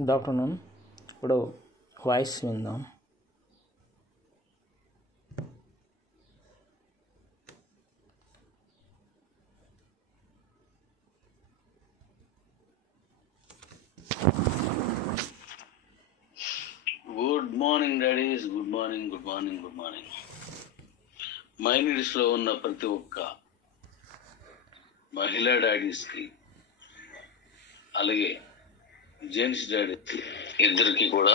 Good afternoon. ఇప్పుడు voice విందాం. Good morning daddies, good morning, good morning, good morning. మైనీడ్స్లో ఉన్న ప్రతి ఒక్క మహిళా డాడీస్కి, అలాగే జెంట్స్ డాడీస్కి ఇద్దరికి కూడా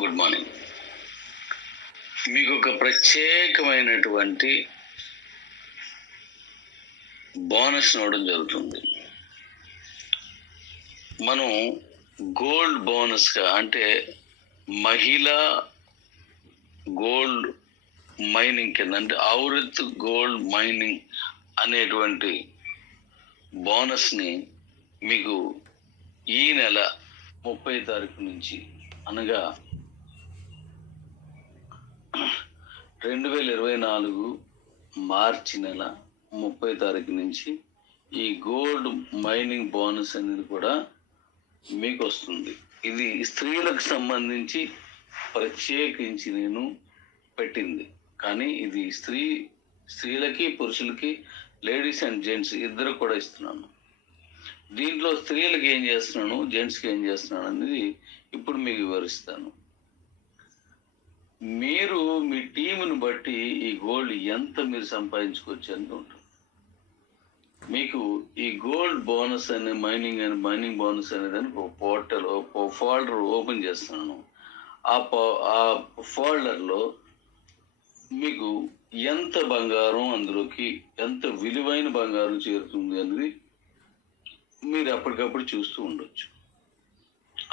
గుడ్ మార్నింగ్. మీకు ఒక ప్రత్యేకమైనటువంటి బోనస్ ఇవ్వడం జరుగుతుంది. మనం గోల్డ్ బోనస్గా, అంటే మహిళా గోల్డ్ మైనింగ్ కింద, అంటే ఔరత్ గోల్డ్ మైనింగ్ అనేటువంటి బోనస్ని మీకు ఈ నెల 30 తారీఖు నుంచి, అనగా 2024 మార్చి నెల 30 తారీఖు నుంచి ఈ గోల్డ్ మైనింగ్ బోనస్ అనేది కూడా మీకు వస్తుంది. ఇది స్త్రీలకు సంబంధించి ప్రత్యేకించి నేను పెట్టింది, కానీ ఇది స్త్రీలకి పురుషులకి, లేడీస్ అండ్ జెంట్స్ ఇద్దరు కూడా ఇస్తున్నాను. దీంట్లో స్త్రీలకు ఏం చేస్తున్నాను, జెంట్స్కి ఏం చేస్తున్నాను అనేది ఇప్పుడు మీకు వివరిస్తాను. మీరు మీ టీముని బట్టి ఈ గోల్డ్ ఎంత మీరు సంపాదించుకోవచ్చు అని ఉంటుంది. మీకు ఈ గోల్డ్ బోనస్ అనే మైనింగ్ బోనస్ అనేదానికి ఒక పోర్టల్, ఒక ఫోల్డర్ ఓపెన్ చేస్తున్నాను. ఆ ఫోల్డర్లో మీకు ఎంత బంగారం, అందులోకి ఎంత విలువైన బంగారం చేరుతుంది అనేది మీరు అప్పటికప్పుడు చూస్తూ ఉండొచ్చు.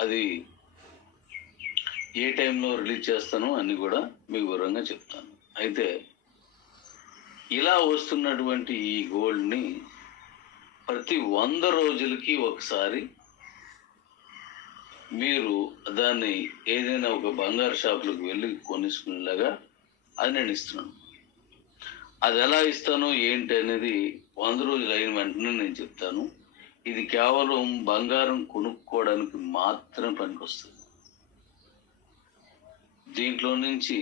అది ఏ టైంలో రిలీజ్ చేస్తానో అన్ని కూడా మీకు వివరంగా చెప్తాను. అయితే ఇలా వస్తున్నటువంటి ఈ గోల్డ్ని ప్రతి 100 రోజులకి ఒకసారి మీరు దాన్ని ఏదైనా ఒక బంగారు షాపులకు వెళ్ళి కొనుక్కునేలాగా అది నేను ఇస్తున్నాను. అది ఎలా ఇస్తానో ఏంటి అనేది 100 రోజులు అయిన వెంటనే నేను చెప్తాను. ఇది కేవలం బంగారం కొనుక్కోవడానికి మాత్రం పనికొస్తుంది. దీంట్లో నుంచి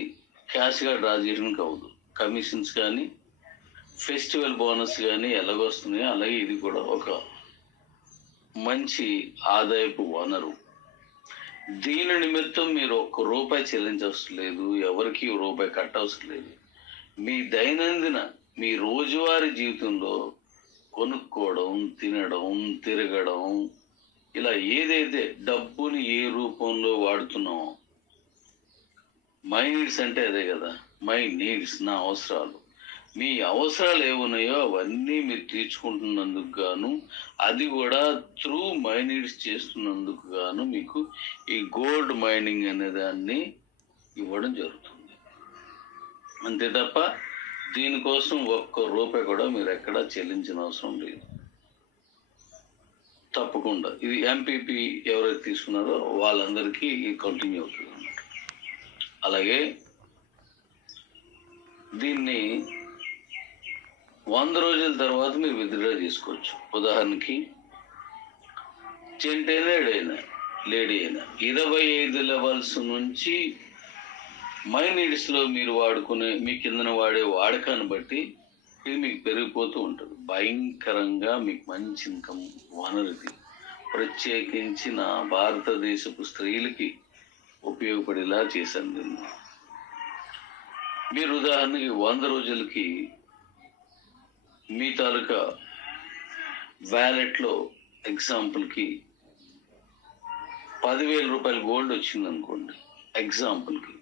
క్యాష్గా డ్రా చేయడానికి అవ్వదు. కమిషన్స్ కానీ, ఫెస్టివల్ బోనస్ కానీ ఎలాగొస్తున్నాయో అలాగే ఇది కూడా ఒక మంచి ఆదాయపు వనరు. దీని నిమిత్తం మీరు ₹1 చెల్లించవసరం లేదు, ఎవరికి రూపాయి కట్టవసరం లేదు. మీ దైనందిన, మీ రోజువారీ జీవితంలో కొనుక్కోవడం, తినడం, తిరగడం, ఇలా ఏదైతే డబ్బుని ఏ రూపంలో వాడుతున్నామో, మై నీడ్స్ అంటే అదే కదా, మై నీడ్స్, నా అవసరాలు. మీ అవసరాలు ఏమున్నాయో అవన్నీ మీరు తీర్చుకుంటున్నందుకు గాను, అది కూడా త్రూ మై నీడ్స్ చేస్తున్నందుకు గాను మీకు ఈ గోల్డ్ మైనింగ్ అనే దాన్ని ఇవ్వడం జరుగుతుంది. అంతే తప్ప దీనికోసం ₹1 కూడా మీరు ఎక్కడా చెల్లించిన అవసరం లేదు. తప్పకుండా ఇది ఎంపీపీ ఎవరైతే తీసుకున్నారో వాళ్ళందరికీ ఇది కంటిన్యూ అవుతుంది అన్నమాట. అలాగే దీన్ని 100 రోజుల తర్వాత మీరు విత్డ్రా చేసుకోవచ్చు. ఉదాహరణకి జెంట్ అయినా, లేడీ అయినా 25 లెవెల్స్ నుంచి మై నీడ్స్లో మీరు వాడుకునే, మీ కిందన వాడే వాడకాన్ని బట్టి ఇది మీకు పెరిగిపోతూ ఉంటుంది. భయంకరంగా మీకు మంచి ఇన్కమ్ వనరుది. ప్రత్యేకించి నా భారతదేశపు స్త్రీలకి ఉపయోగపడేలా చేశాను దీన్ని. మీరు ఉదాహరణకి 100 రోజులకి మీ తాలూకా వ్యాలెట్లో ఎగ్జాంపుల్కి ₹10,000 గోల్డ్ వచ్చింది అనుకోండి. ఎగ్జాంపుల్కి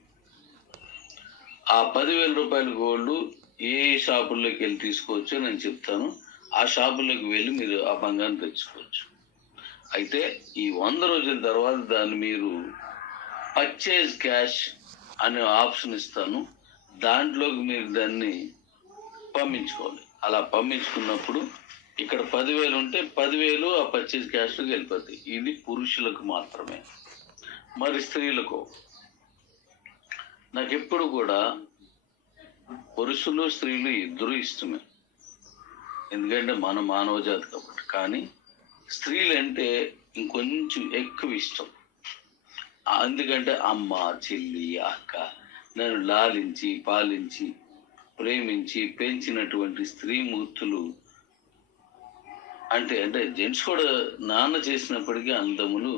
ఆ ₹10,000 గోల్డ్ ఏ షాపుల్లోకి వెళ్ళి తీసుకోవచ్చో నేను చెప్తాను. ఆ షాపుల్లోకి వెళ్ళి మీరు ఆ బంగారం తెచ్చుకోవచ్చు. అయితే ఈ 100 రోజుల తర్వాత దాన్ని మీరు పర్చేజ్ క్యాష్ అనే ఆప్షన్ ఇస్తాను. దాంట్లోకి మీరు దాన్ని పంపించుకోవాలి. అలా పంపించుకున్నప్పుడు ఇక్కడ 10,000 ఉంటే 10,000 ఆ పర్చేజ్ క్యాష్లోకి వెళ్ళిపోతాయి. ఇది పురుషులకు మాత్రమే. మరి స్త్రీలకు నాకు ఎప్పుడు కూడా పురుషులు స్త్రీలు ఇద్దరు ఇష్టమే, ఎందుకంటే మన మానవ జాతి కాబట్టి. కానీ స్త్రీలు అంటే ఇంకొంచెం ఎక్కువ ఇష్టం. ఎందుకంటే అమ్మ, చెల్లి, అక్క నన్ను లాలించి పాలించి ప్రేమించి పెంచినటువంటి స్త్రీమూర్తులు అంటే అంటే జెంట్స్ కూడా నాన్న చేసినప్పటికీ అందములు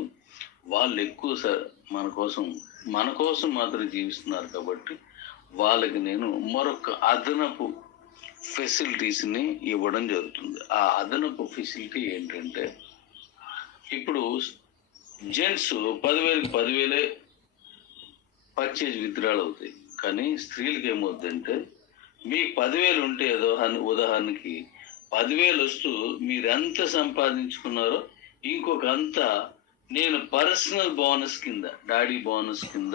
వాళ్ళు ఎక్కువ మన కోసం మాత్రం జీవిస్తున్నారు కాబట్టి వాళ్ళకి నేను మరొక అదనపు ఫెసిలిటీస్ని ఇవ్వడం జరుగుతుంది. ఆ అదనపు ఫెసిలిటీ ఏంటంటే, ఇప్పుడు జెంట్స్ 10,000కి 10,000 పర్చేజ్ విత్డ్రాల్ అవుతాయి. కానీ స్త్రీలకి ఏమవుతుందంటే, మీకు 10,000 ఉంటే ఏదో ఉదాహరణకి 10,000 వస్తూ మీరు ఎంత సంపాదించుకున్నారో ఇంకొక అంత నేను పర్సనల్ బోనస్ కింద, డాడీ బోనస్ కింద,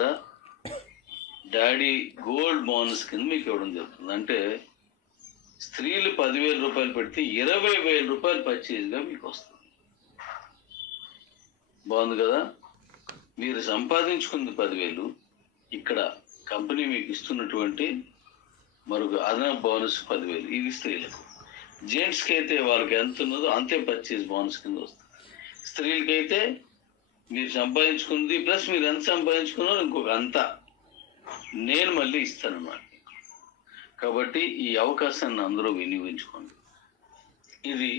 డాడీ గోల్డ్ బోనస్ కింద మీకు ఇవ్వడం జరుగుతుంది. అంటే స్త్రీలు 10,000 రూపాయలు పెడితే 20,000 రూపాయలు పర్చేజ్గా మీకు వస్తుంది. బాగుంది కదా? మీరు సంపాదించుకుంది 10,000, ఇక్కడ కంపెనీ మీకు ఇస్తున్నటువంటి మరొక అదనపు బోనస్ 10,000. ఇది స్త్రీలకు. జెంట్స్కి అయితే వాళ్ళకి ఎంత ఉన్నదో అంతే పర్చేజ్ బోనస్ కింద వస్తుంది. స్త్రీలకైతే మీరు సంపాదించుకుంది ప్లస్ మీరు ఎంత సంపాదించుకున్నారో ఇంకొక అంతా నేను మళ్ళీ ఇస్తానన్నమాట. కాబట్టి ఈ అవకాశాన్ని అందరూ వినియోగించుకోండి. ఇది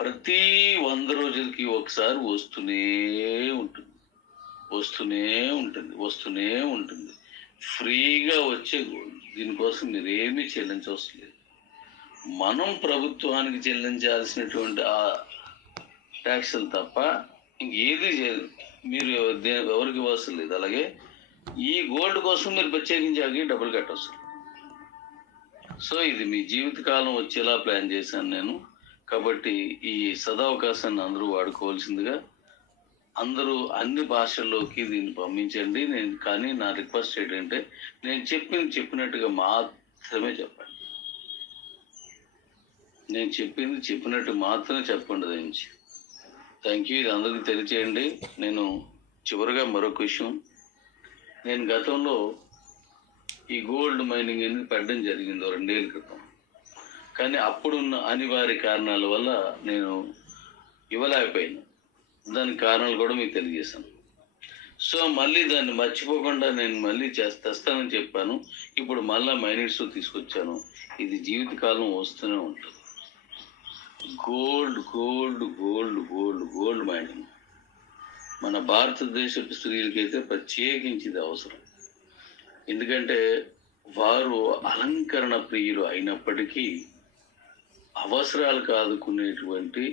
ప్రతి 100 రోజులకి ఒకసారి వస్తూనే ఉంటుంది. ఫ్రీగా వచ్చే గోల్డ్. దీనికోసం మీరేమీ చెల్లించవసరం లేదు. మనం ప్రభుత్వానికి చెల్లించాల్సినటువంటి ఆ ట్యాక్సులు తప్ప ఇంకేది మీరు ఎవరికి ఇవ్వాల్సిన లేదు. అలాగే ఈ గోల్డ్ కోసం మీరు ప్రత్యేకించి డబ్బులు కట్టవసరం. సో ఇది మీ జీవితకాలం వచ్చేలా ప్లాన్ చేశాను నేను. కాబట్టి ఈ సదవకాశాన్ని అందరూ వాడుకోవాల్సిందిగా, అందరూ అన్ని భాషల్లోకి దీన్ని పంపించండి. కానీ నా రిక్వెస్ట్ ఏంటంటే, నేను చెప్పినట్టుగా మాత్రమే చెప్పండి. నేను చెప్పినట్టు మాత్రమే చెప్పండి. దానికి థ్యాంక్ యూ. ఇది అందరికీ తెలియచేయండి. నేను చివరిగా మరొక విషయం, నేను గతంలో ఈ గోల్డ్ మైనింగ్ అనేది పెట్టడం జరిగింది 2 ఏళ్ళ క్రితం. కానీ అప్పుడున్న అనివార్య కారణాల వల్ల నేను ఇవ్వలేకపోయాను. దానికి కారణాలు కూడా మీకు తెలియజేశాను. సో మళ్ళీ దాన్ని మర్చిపోకుండా నేను మళ్ళీ తెస్తానని చెప్పాను. ఇప్పుడు మళ్ళీ మైనిట్స్ తీసుకొచ్చాను. ఇది జీవితకాలం వస్తూనే ఉంటుంది. గోల్డ్ మైనింగ్ మన భారతదేశపు స్త్రీలకైతే ప్రత్యేకించి ఇది అవసరం. ఎందుకంటే వారు అలంకరణ ప్రియులు అయినప్పటికీ అవసరాలకు ఆదుకునేటువంటి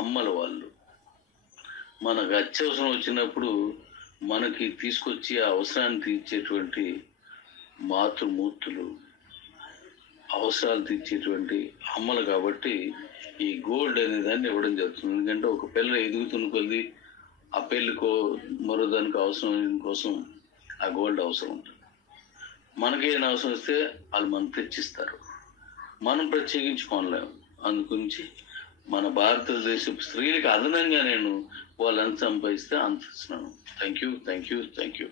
అమ్మల వాళ్ళు. మనకు అత్యవసరం వచ్చినప్పుడు మనకి తీసుకొచ్చి ఆ అవసరాన్ని తీర్చేటువంటి మాతృమూర్తులు, అవసరాలు తీర్చేటువంటి అమ్మలు. కాబట్టి ఈ గోల్డ్ అనే దాన్ని ఇవ్వడం జరుగుతుంది. ఎందుకంటే ఒక పిల్ల ఎదుగుతున్న కొద్ది ఆ పెళ్ళికో మరో దానికి అవసరం కోసం ఆ గోల్డ్ అవసరం ఉంటుంది. మనకేమైనా అవసరం వస్తే వాళ్ళు మనం తెచ్చిస్తారు. మనం ప్రత్యేకించి కొనలేము. అందుగురించి మన భారతదేశ స్త్రీలకు అదనంగా నేను వాళ్ళు ఎంత సంపాదిస్తే అంత ఇస్తున్నాను. Thank you.